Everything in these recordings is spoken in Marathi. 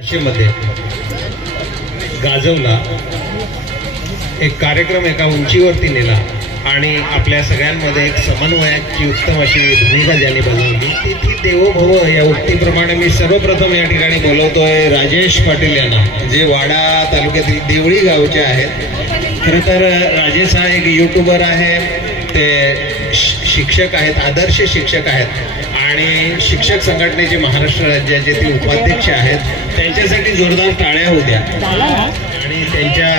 मध्ये गाजवला, एक कार्यक्रम एका उंचीवरती नेला आणि आपल्या सगळ्यांमध्ये एक समन्वयाची उत्तम अशी भूमिका ज्यांनी बजावली ती देवो भव या उक्तीप्रमाणे मी सर्वप्रथम या ठिकाणी बोलवतोय राजेश पाटील यांना, जे वाडा तालुक्यातील देवळी गावचे आहेत. खरं तर राजेश हा एक यूट्यूबर आहे, ते शिक्षक आहेत, आदर्श शिक्षक आहेत आणि शिक्षक संघटनेचे महाराष्ट्र राज्याचे ते उपाध्यक्ष आहेत. त्यांच्यासाठी जोरदार टाळ्या होत्या. आणि त्यांच्या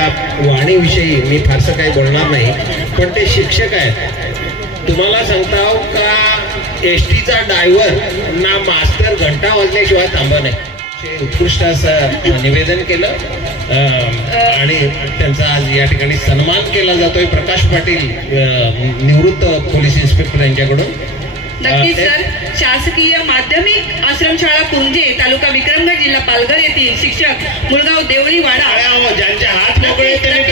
वाणीविषयी मी फारसं काही बोलणार नाही, पण ते शिक्षक आहेत. तुम्हाला सांगताव का एसटीचा ड्रायव्हर ना मास्तर घंटा वाजल्याशिवाय थांबा नाही, उत्कृष्ट असं निवेदन केलं आणि त्यांचा आज या ठिकाणी सन्मान केला जातोय प्रकाश पाटील निवृत्त पोलीस इन्स्पेक्टर यांच्याकडून. नक्कीच सर. शासकीय माध्यमिक आश्रमशाळा कुंजे, तालुका विक्रमगड, जिल्हा पालघर येथील शिक्षक मुलगाव देवळी वाडा ज्यांचे हात मोकळे त्यांनी